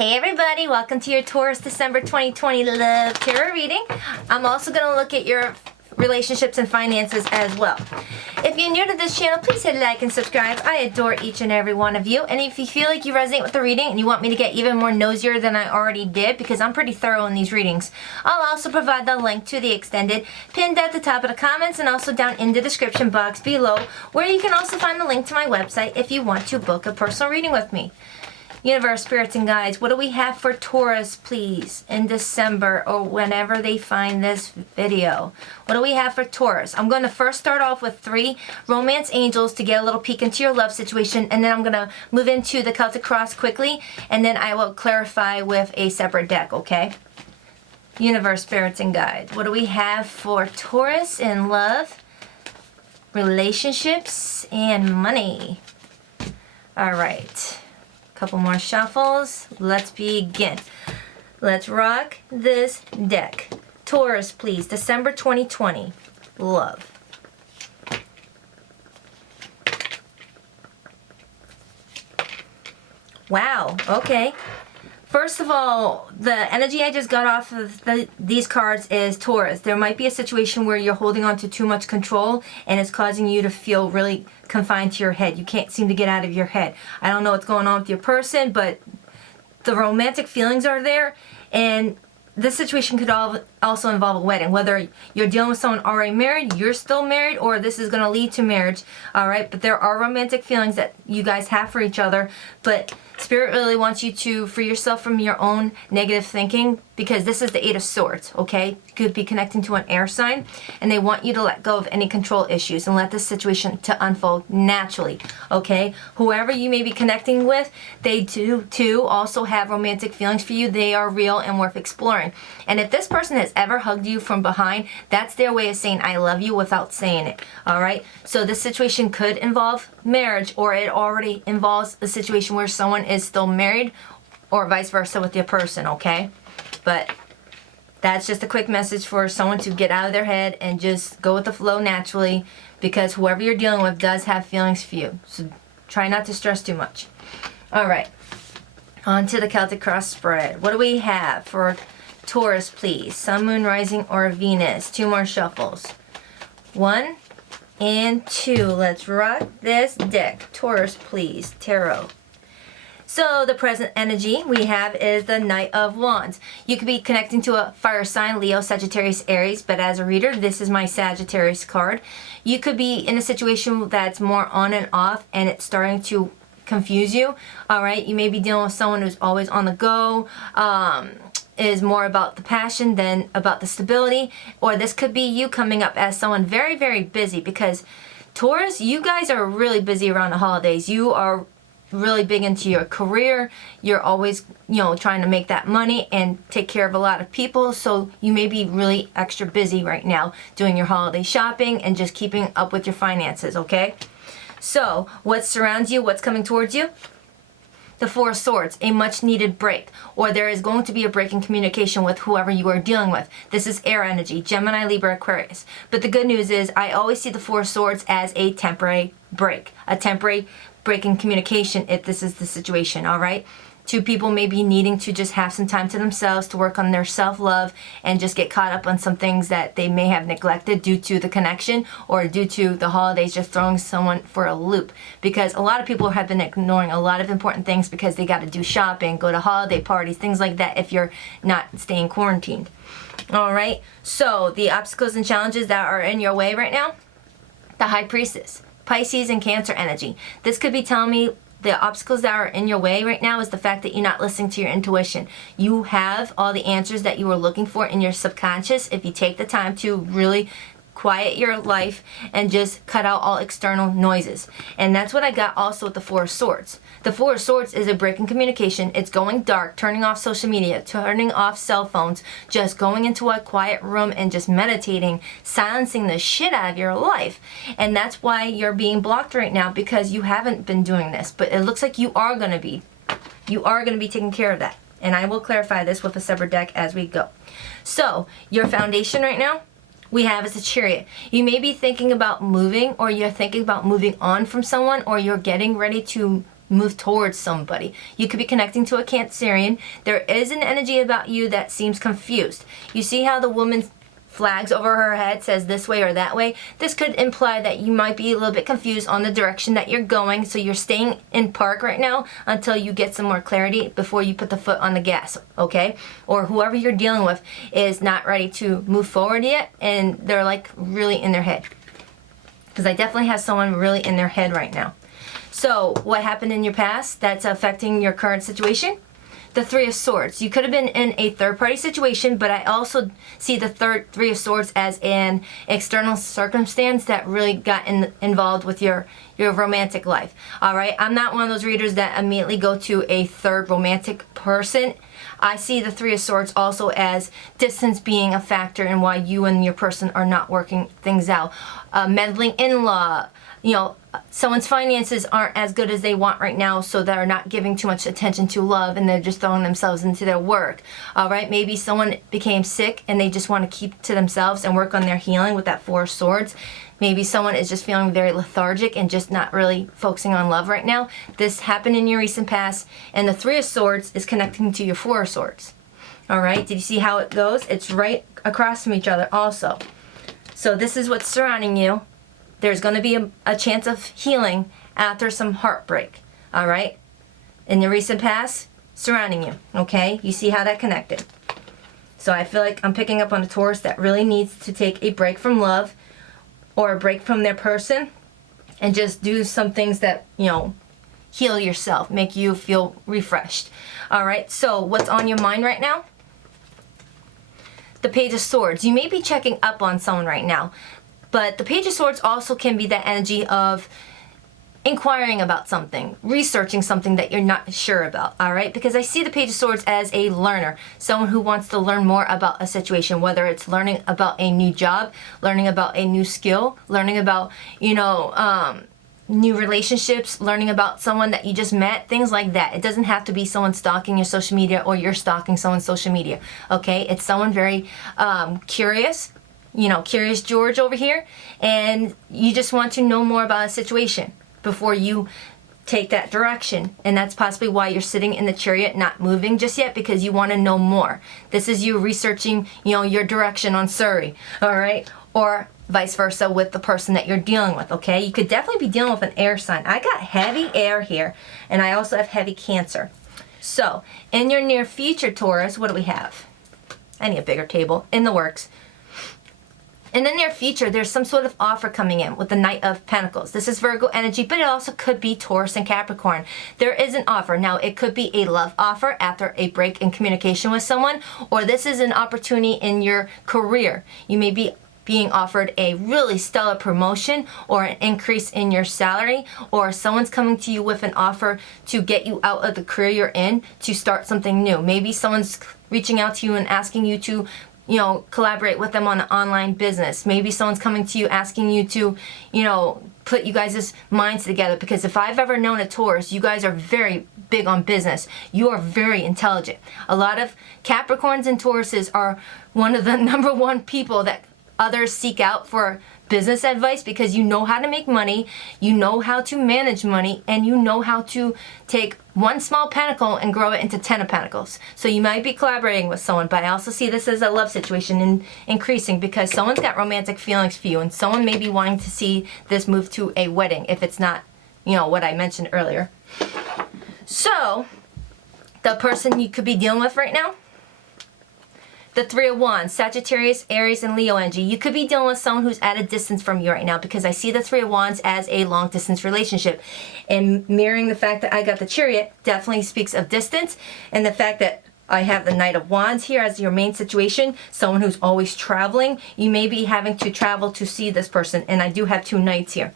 Hey everybody, welcome to your Taurus December 2020 Love Tarot reading. I'm also going to look at your relationships and finances as well. If you're new to this channel, please hit like and subscribe. I adore each and every one of you. And if you feel like you resonate with the reading and you want me to get even more nosier than I already did, because I'm pretty thorough in these readings, I'll also provide the link to the extended pinned at the top of the comments and also down in the description box below, where you can also find the link to my website if you want to book a personal reading with me. Universe, spirits, and guides, what do we have for Taurus, please, in December or whenever they find this video? What do we have for Taurus? I'm going to first start off with 3 romance angels to get a little peek into your love situation, and then I'm going to move into the Celtic Cross quickly, and then I will clarify with a separate deck, okay? Universe, spirits, and guides, what do we have for Taurus in love, relationships, and money? All right. Couple more shuffles. Let's begin. Let's rock this deck. Taurus, please. December 2020. Love. Wow. Okay. First of all, the energy I just got off of these cards is Taurus. There might be a situation where you're holding on to too much control and it's causing you to feel really confined to your head. You can't seem to get out of your head. I don't know what's going on with your person, but the romantic feelings are there, and this situation could also involve a wedding. Whether you're dealing with someone already married, you're still married, or this is going to lead to marriage, all right? But there are romantic feelings that you guys have for each other, but Spirit really wants you to free yourself from your own negative thinking, because this is the 8 of Swords, okay? You could be connecting to an air sign, and they want you to let go of any control issues and let this situation to unfold naturally, okay? Whoever you may be connecting with, they too also have romantic feelings for you. They are real and worth exploring. And if this person has ever hugged you from behind, that's their way of saying I love you without saying it, all right? So this situation could involve marriage, or it already involves a situation where someone is still married, or vice versa with your person, okay? But that's just a quick message for someone to get out of their head and just go with the flow naturally, because whoever you're dealing with does have feelings for you. So try not to stress too much. All right, on to the Celtic Cross spread. What do we have for Taurus, please? Sun, Moon, Rising, or Venus? 2 more shuffles. 1 and 2. Let's rock this deck. Taurus, please. Tarot. So the present energy we have is the Knight of Wands. You could be connecting to a fire sign, Leo, Sagittarius, Aries, but as a reader, this is my Sagittarius card. You could be in a situation that's more on and off, and it's starting to confuse you, all right? You may be dealing with someone who's always on the go, is more about the passion than about the stability, or this could be you coming up as someone very, very busy, because Taurus, you guys are really busy around the holidays. You are really big into your career. You're always, trying to make that money and take care of a lot of people. So you may be really extra busy right now doing your holiday shopping and just keeping up with your finances, okay? So what surrounds you? What's coming towards you? The 4 of Swords, a much needed break, or there is going to be a break in communication with whoever you are dealing with. This is air energy, Gemini, Libra, Aquarius. But the good news is I always see the 4 of Swords as a temporary break, a temporary break in communication if this is the situation, all right? 2 people may be needing to just have some time to themselves to work on their self-love and just get caught up on some things that they may have neglected due to the connection or due to the holidays just throwing someone for a loop. Because a lot of people have been ignoring a lot of important things because they got to do shopping, go to holiday parties, things like that if you're not staying quarantined. All right, so the obstacles and challenges that are in your way right now, the High Priestess, Pisces and Cancer energy. This could be telling me the obstacles that are in your way right now is the fact that you're not listening to your intuition. You have all the answers that you were looking for in your subconscious if you take the time to really quiet your life and just cut out all external noises. And that's what I got also with the 4 of Swords. The 4 of Swords is a break in communication. It's going dark, turning off social media, turning off cell phones, just going into a quiet room and just meditating, silencing the shit out of your life. And that's why you're being blocked right now, because you haven't been doing this. But it looks like you are going to be. You are going to be taking care of that. And I will clarify this with a separate deck as we go. So, your foundation right now, we have is a Chariot. You may be thinking about moving, or you're thinking about moving on from someone, or you're getting ready to move towards somebody. You could be connecting to a Cancerian. There is an energy about you that seems confused. You see how the woman flags over her head says this way or that way? This could imply that you might be a little bit confused on the direction that you're going, so you're staying in park right now until you get some more clarity before you put the foot on the gas, okay? Or whoever you're dealing with is not ready to move forward yet, and they're like really in their head. Because I definitely have someone really in their head right now. So what happened in your past that's affecting your current situation? The Three of Swords. You could have been in a third-party situation, but I also see the Three of Swords as an external circumstance that really got involved with your romantic life. All right, I'm not one of those readers that immediately go to a third romantic person. I see the Three of Swords also as distance being a factor in why you and your person are not working things out. Meddling in-law, you know, someone's finances aren't as good as they want right now, so they're not giving too much attention to love and they're just throwing themselves into their work. All right, maybe someone became sick and they just want to keep to themselves and work on their healing with that Four of Swords. Maybe someone is just feeling very lethargic and just not really focusing on love right now. This happened in your recent past, and the Three of Swords is connecting to your Four of Swords. All right, did you see how it goes? It's right across from each other also. So this is what's surrounding you. There's going to be a chance of healing after some heartbreak, all right? In the recent past, surrounding you, okay? You see how that connected. So I feel like I'm picking up on a Taurus that really needs to take a break from love or a break from their person and just do some things that, you know, heal yourself, make you feel refreshed, all right? So what's on your mind right now? The Page of Swords. You may be checking up on someone right now. But the Page of Swords also can be that energy of inquiring about something, researching something that you're not sure about, all right? Because I see the Page of Swords as a learner, someone who wants to learn more about a situation, whether it's learning about a new job, learning about a new skill, learning about, you know, new relationships, learning about someone that you just met, things like that. It doesn't have to be someone stalking your social media or you're stalking someone's social media, okay? It's someone very curious, you know, Curious George over here, and you just want to know more about a situation before you take that direction. And that's possibly why you're sitting in the chariot not moving just yet, because you want to know more. This is you researching, you know, your direction on Surrey, all right? Or vice versa with the person that you're dealing with, okay? You could definitely be dealing with an air sign. I got heavy air here, and I also have heavy Cancer. So in your near future, Taurus, what do we have? I need a bigger table. In the works. In the near future, there's some sort of offer coming in with the Knight of Pentacles. This is Virgo energy, but it also could be Taurus and Capricorn. There is an offer. Now, it could be a love offer after a break in communication with someone, or this is an opportunity in your career. You may be being offered a really stellar promotion or an increase in your salary, or someone's coming to you with an offer to get you out of the career you're in to start something new. Maybe someone's reaching out to you and asking you to, you know, collaborate with them on an online business. Maybe someone's coming to you asking you to, you know, put you guys' minds together. Because if I've ever known a Taurus, you guys are very big on business. You are very intelligent. A lot of Capricorns and Tauruses are one of the #1 people that others seek out for business advice, because you know how to make money, you know how to manage money, and you know how to take one small pentacle and grow it into 10 of pentacles. So you might be collaborating with someone, but I also see this as a love situation increasing, because someone's got romantic feelings for you, and someone may be wanting to see this move to a wedding if it's not, you know, what I mentioned earlier. So the person you could be dealing with right now, the Three of Wands, Sagittarius, Aries, and Leo energy. You could be dealing with someone who's at a distance from you right now, because I see the Three of Wands as a long distance relationship. And mirroring the fact that I got the Chariot definitely speaks of distance, and the fact that I have the Knight of Wands here as your main situation, someone who's always traveling. You may be having to travel to see this person, and I do have 2 Knights here.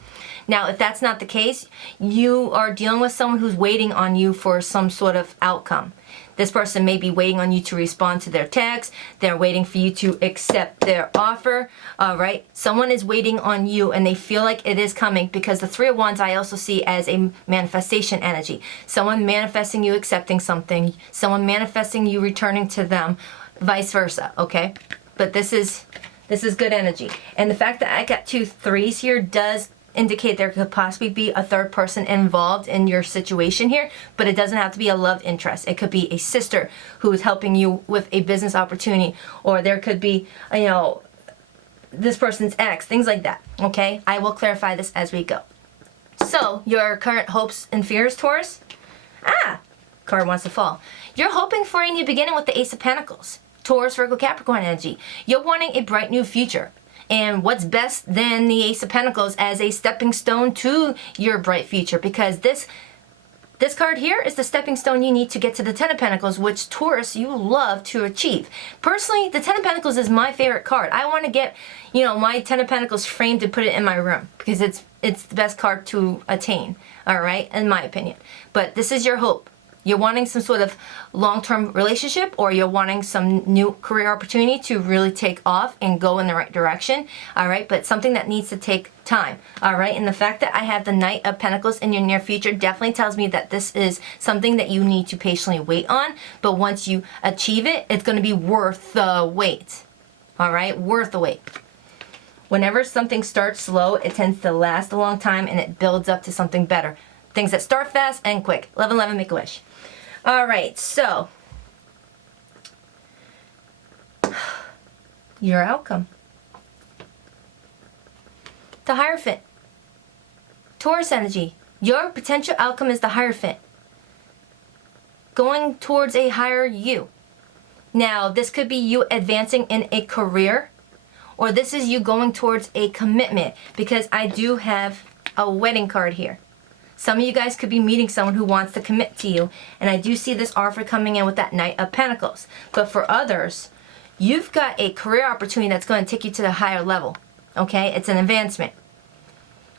Now, if that's not the case, you are dealing with someone who's waiting on you for some sort of outcome. This person may be waiting on you to respond to their text. They're waiting for you to accept their offer. All right. Someone is waiting on you, and they feel like it is coming, because the Three of Wands I also see as a manifestation energy. Someone manifesting you accepting something. Someone manifesting you returning to them, vice versa. Okay. But this is good energy. And the fact that I got 2 3s here does indicate there could possibly be a third person involved in your situation here, but it doesn't have to be a love interest. It could be a sister who is helping you with a business opportunity, or there could be, you know, this person's ex, things like that, okay? I will clarify this as we go. So, your current hopes and fears, Taurus? Card wants to fall. You're hoping for a new beginning with the Ace of Pentacles. Taurus, Virgo, Capricorn energy. You're wanting a bright new future. And what's best than the Ace of Pentacles as a stepping stone to your bright future? Because this card here is the stepping stone you need to get to the Ten of Pentacles, which, Taurus, you love to achieve. Personally, the Ten of Pentacles is my favorite card. I want to get, you know, my Ten of Pentacles framed and put it in my room because it's the best card to attain, all right, in my opinion. But this is your hope. You're wanting some sort of long-term relationship, or you're wanting some new career opportunity to really take off and go in the right direction, all right? But something that needs to take time, all right? And the fact that I have the Knight of Pentacles in your near future definitely tells me that this is something that you need to patiently wait on, but once you achieve it, it's going to be worth the wait, all right? Worth the wait. Whenever something starts slow, it tends to last a long time, and it builds up to something better. Things that start fast and quick. 1111, make a wish. All right, so your outcome. The Hierophant. Taurus energy. Your potential outcome is the Hierophant. Going towards a higher you. Now, this could be you advancing in a career, or this is you going towards a commitment, because I do have a wedding card here. Some of you guys could be meeting someone who wants to commit to you, and I do see this offer coming in with that Knight of Pentacles. But for others, you've got a career opportunity that's going to take you to the higher level, okay? It's an advancement,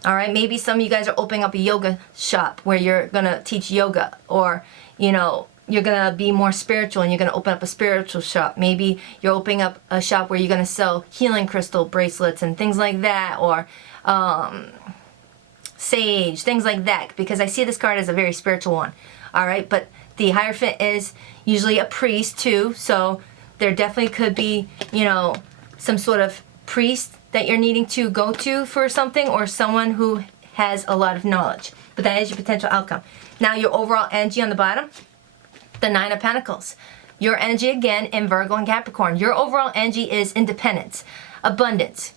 all right? Maybe some of you guys are opening up a yoga shop where you're going to teach yoga, or, you know, you're going to be more spiritual and you're going to open up a spiritual shop. Maybe you're opening up a shop where you're going to sell healing crystal bracelets and things like that, or sage, things like that, because I see this card as a very spiritual one, all right? But the Hierophant is usually a priest too, so there definitely could be, you know, some sort of priest that you're needing to go to for something, or someone who has a lot of knowledge. But that is your potential outcome. Now, your overall energy on the bottom, the Nine of Pentacles. Your energy again in Virgo and Capricorn. Your overall energy is independence, abundance,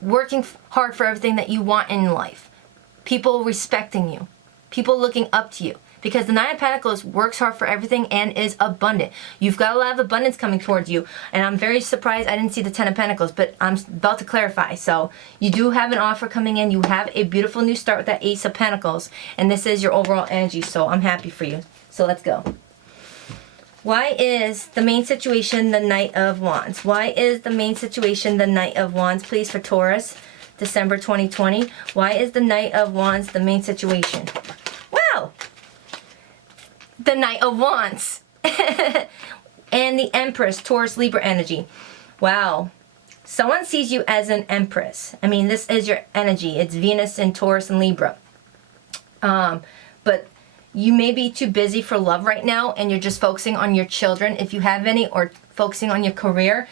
working hard for everything that you want in life. People respecting you, people looking up to you, because the Nine of Pentacles works hard for everything and is abundant. You've got a lot of abundance coming towards you, and I'm very surprised I didn't see the Ten of Pentacles, but I'm about to clarify. So you do have an offer coming in. You have a beautiful new start with that Ace of Pentacles, and this is your overall energy, so I'm happy for you. So let's go. Why is the main situation the Knight of Wands? Why is the main situation the Knight of Wands, please, for Taurus? December 2020. Why is the Knight of Wands the main situation? Wow! The Knight of Wands. And the Empress, Taurus, Libra energy. Wow. Someone sees you as an Empress. I mean, this is your energy. It's Venus and Taurus and Libra. But you may be too busy for love right now, and you're just focusing on your children, if you have any, or focusing on your career.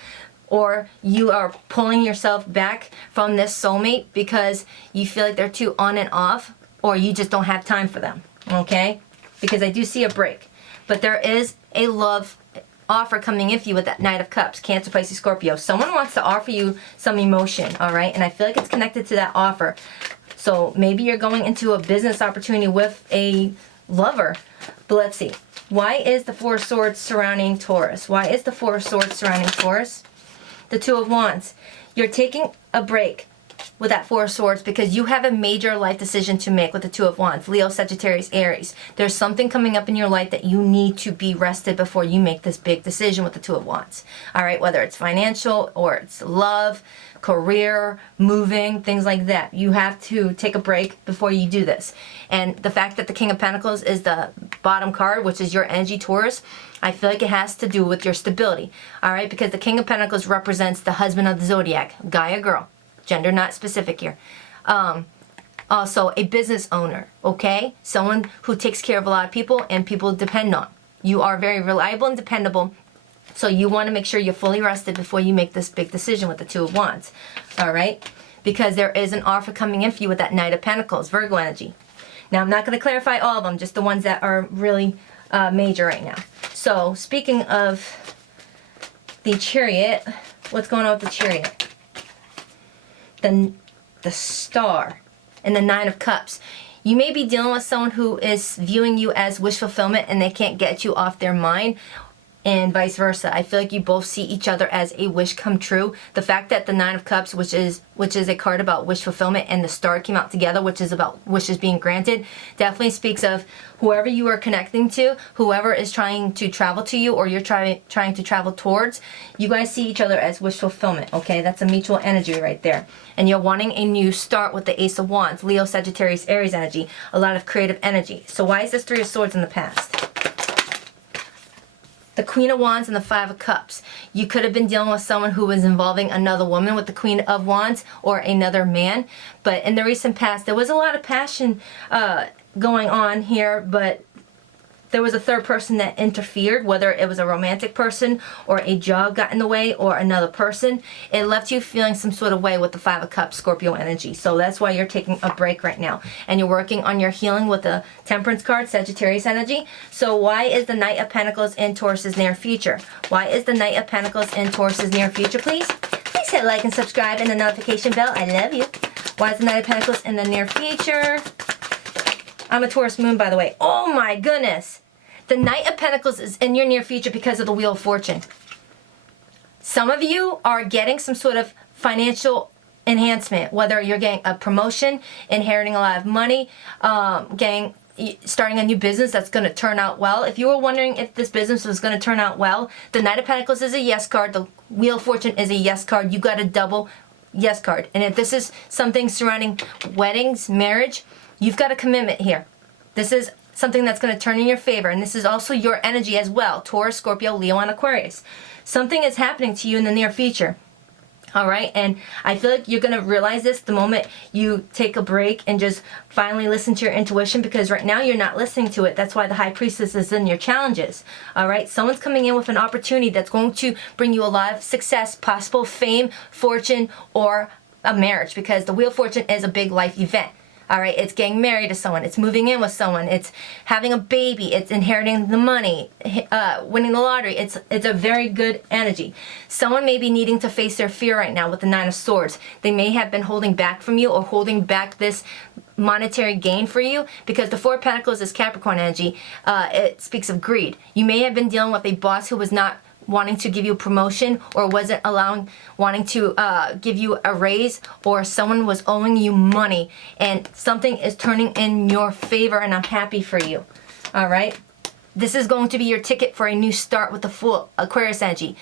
Or you are pulling yourself back from this soulmate because you feel like they're too on and off, or you just don't have time for them, okay? Because I do see a break. But there is a love offer coming in for you with that Knight of Cups, Cancer, Pisces, Scorpio. Someone wants to offer you some emotion, all right? And I feel like it's connected to that offer. So maybe you're going into a business opportunity with a lover. But let's see. Why is the Four of Swords surrounding Taurus? Why is the Four of Swords surrounding Taurus? The Two of Wands. You're taking a break with that Four of Swords because you have a major life decision to make with the Two of Wands. Leo, Sagittarius, Aries. There's something coming up in your life that you need to be rested before you make this big decision with the Two of Wands. All right, whether it's financial or it's love, career, moving, things like that. You have to take a break before you do this. And the fact that the King of Pentacles is the bottom card, which is your energy, Taurus, I feel like it has to do with your stability. All right, because the King of Pentacles represents the husband of the zodiac, guy or girl, gender not specific here. Also a business owner, okay? Someone who takes care of a lot of people and people depend on. You are very reliable and dependable. So you want to make sure you're fully rested before you make this big decision with the Two of Wands, all right? because there is an offer coming in for you with that Knight of Pentacles, Virgo energy. Now, I'm not going to clarify all of them, just the ones that are really major right now. So, speaking of the Chariot, what's going on with the Chariot? The Star and the Nine of Cups. You may be dealing with someone who is viewing you as wish fulfillment and they can't get you off their mind, and vice versa. I feel like you both see each other as a wish come true. The fact that the Nine of Cups, which is a card about wish fulfillment, and the Star came out together, which is about wishes being granted, definitely speaks of whoever you are connecting to, whoever is trying to travel to you or you're trying to travel towards. You guys see each other as wish fulfillment, okay? That's a mutual energy right there. And you're wanting a new start with the Ace of Wands, Leo, Sagittarius, Aries energy, a lot of creative energy. So why is this Three of Swords in the past? The Queen of Wands and the Five of Cups. You could have been dealing with someone who was involving another woman with the Queen of Wands or another man. But in the recent past, there was a lot of passion going on here, but there was a third person that interfered, whether it was a romantic person or a job got in the way or another person. It left you feeling some sort of way with the Five of Cups, Scorpio energy. So that's why you're taking a break right now. And you're working on your healing with the Temperance card, Sagittarius energy. So why is the Knight of Pentacles in Taurus's near future? Why is the Knight of Pentacles in Taurus's near future, please? Please hit like and subscribe and the notification bell. I love you. Why is the Knight of Pentacles in the near future? I'm a Taurus moon, by the way. Oh my goodness. The Knight of Pentacles is in your near future because of the Wheel of Fortune. Some of you are getting some sort of financial enhancement, whether you're getting a promotion, inheriting a lot of money, starting a new business that's going to turn out well. If you were wondering if this business was going to turn out well, the Knight of Pentacles is a yes card. The Wheel of Fortune is a yes card. You got a double yes card. And if this is something surrounding weddings, marriage, you've got a commitment here. This is something that's going to turn in your favor, and this is also your energy as well. Taurus, Scorpio, Leo, and Aquarius. Something is happening to you in the near future. All right, and I feel like you're going to realize this the moment you take a break and just finally listen to your intuition, because right now you're not listening to it. That's why the High Priestess is in your challenges. All right, someone's coming in with an opportunity that's going to bring you a lot of success, possible fame, fortune, or a marriage, because the Wheel of Fortune is a big life event. All right, it's getting married to someone, it's moving in with someone, it's having a baby, it's inheriting the money, winning the lottery. It's a very good energy. Someone may be needing to face their fear right now with the Nine of Swords. They may have been holding back from you or holding back this monetary gain for you, because the Four of Pentacles is Capricorn energy. It speaks of greed. You may have been dealing with a boss who was not wanting to give you a promotion or wasn't wanting to give you a raise, or someone was owing you money and something is turning in your favor, and I'm happy for you. All right, this is going to be your ticket for a new start with the Fool, Aquarius energy.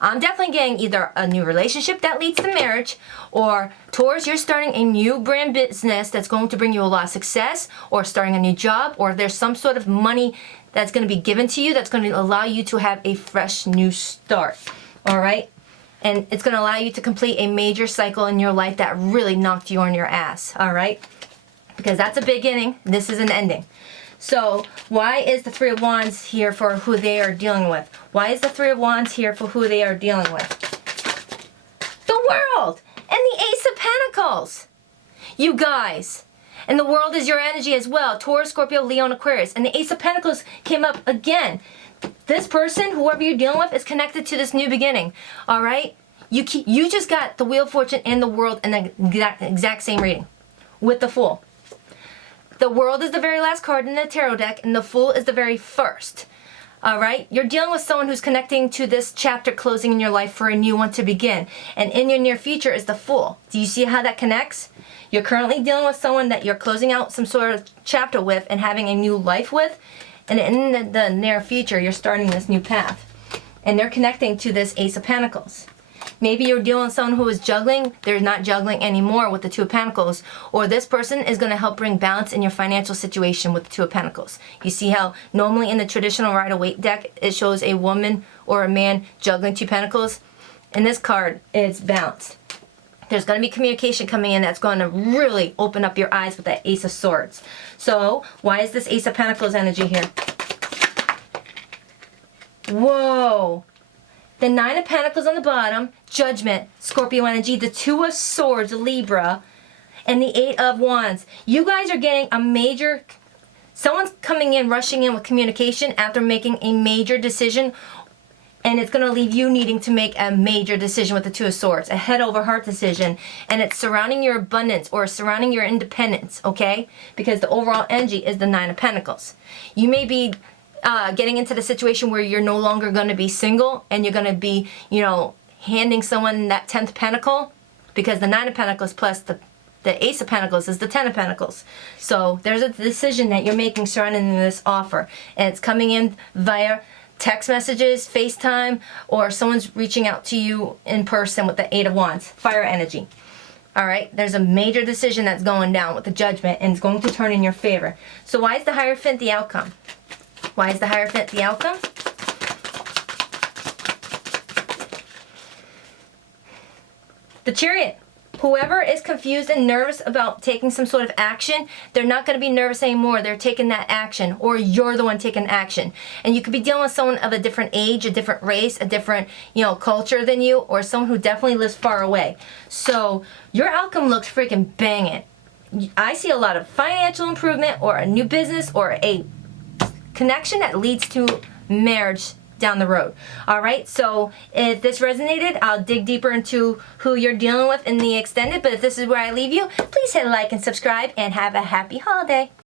I'm definitely getting either a new relationship that leads to marriage, or Taurus, you're starting a new brand business that's going to bring you a lot of success, or starting a new job, or there's some sort of money that's going to be given to you that's going to allow you to have a fresh new start. All right? And it's going to allow you to complete a major cycle in your life that really knocked you on your ass. All right? Because that's a beginning. This is an ending. So why is the Three of Wands here for who they are dealing with? Why is the Three of Wands here for who they are dealing with? The World and the Ace of Pentacles. You guys. And the World is your energy as well. Taurus, Scorpio, Leo, and Aquarius. And the Ace of Pentacles came up again. This person, whoever you're dealing with, is connected to this new beginning. All right? You just got the Wheel of Fortune and the World in the exact same reading with the Fool. The World is the very last card in the tarot deck, and the Fool is the very first. All right? You're dealing with someone who's connecting to this chapter closing in your life for a new one to begin. And in your near future is the Fool. Do you see how that connects? You're currently dealing with someone that you're closing out some sort of chapter with and having a new life with. And in the near future, you're starting this new path. And they're connecting to this Ace of Pentacles. Maybe you're dealing with someone who is juggling. They're not juggling anymore with the Two of Pentacles. Or this person is going to help bring balance in your financial situation with the Two of Pentacles. You see how normally in the traditional Rider-Waite deck, it shows a woman or a man juggling Two Pentacles. In this card, it's balanced. There's going to be communication coming in that's going to really open up your eyes with that Ace of Swords. So, why is this Ace of Pentacles energy here? Whoa! the Nine of Pentacles on the bottom, Judgment, Scorpio energy, the Two of Swords, Libra, and the Eight of Wands. You guys are getting a major, someone's coming in, rushing in with communication after making a major decision, and it's going to leave you needing to make a major decision with the Two of Swords, a head over heart decision, and it's surrounding your abundance or surrounding your independence, okay? Because the overall energy is the Nine of Pentacles. You may be getting into the situation where you're no longer going to be single and you're going to be, you know, handing someone that 10th pentacle, because the Nine of Pentacles plus the Ace of Pentacles is the Ten of Pentacles. So there's a decision that you're making surrounding this offer, and it's coming in via text messages, FaceTime, or someone's reaching out to you in person with the Eight of Wands, fire energy. All right, there's a major decision that's going down with the Judgment, and it's going to turn in your favor. So why is the Hierophant the outcome? Why is the Hierophant the outcome? The Chariot. Whoever is confused and nervous about taking some sort of action, they're not going to be nervous anymore. They're taking that action, or you're the one taking action. And you could be dealing with someone of a different age, a different race, a different, you know, culture than you, or someone who definitely lives far away. So your outcome looks freaking banging. I see a lot of financial improvement, or a new business, or a connection that leads to marriage down the road. All right, so if this resonated, I'll dig deeper into who you're dealing with in the extended, but if this is where I leave you, please hit like and subscribe, and have a happy holiday.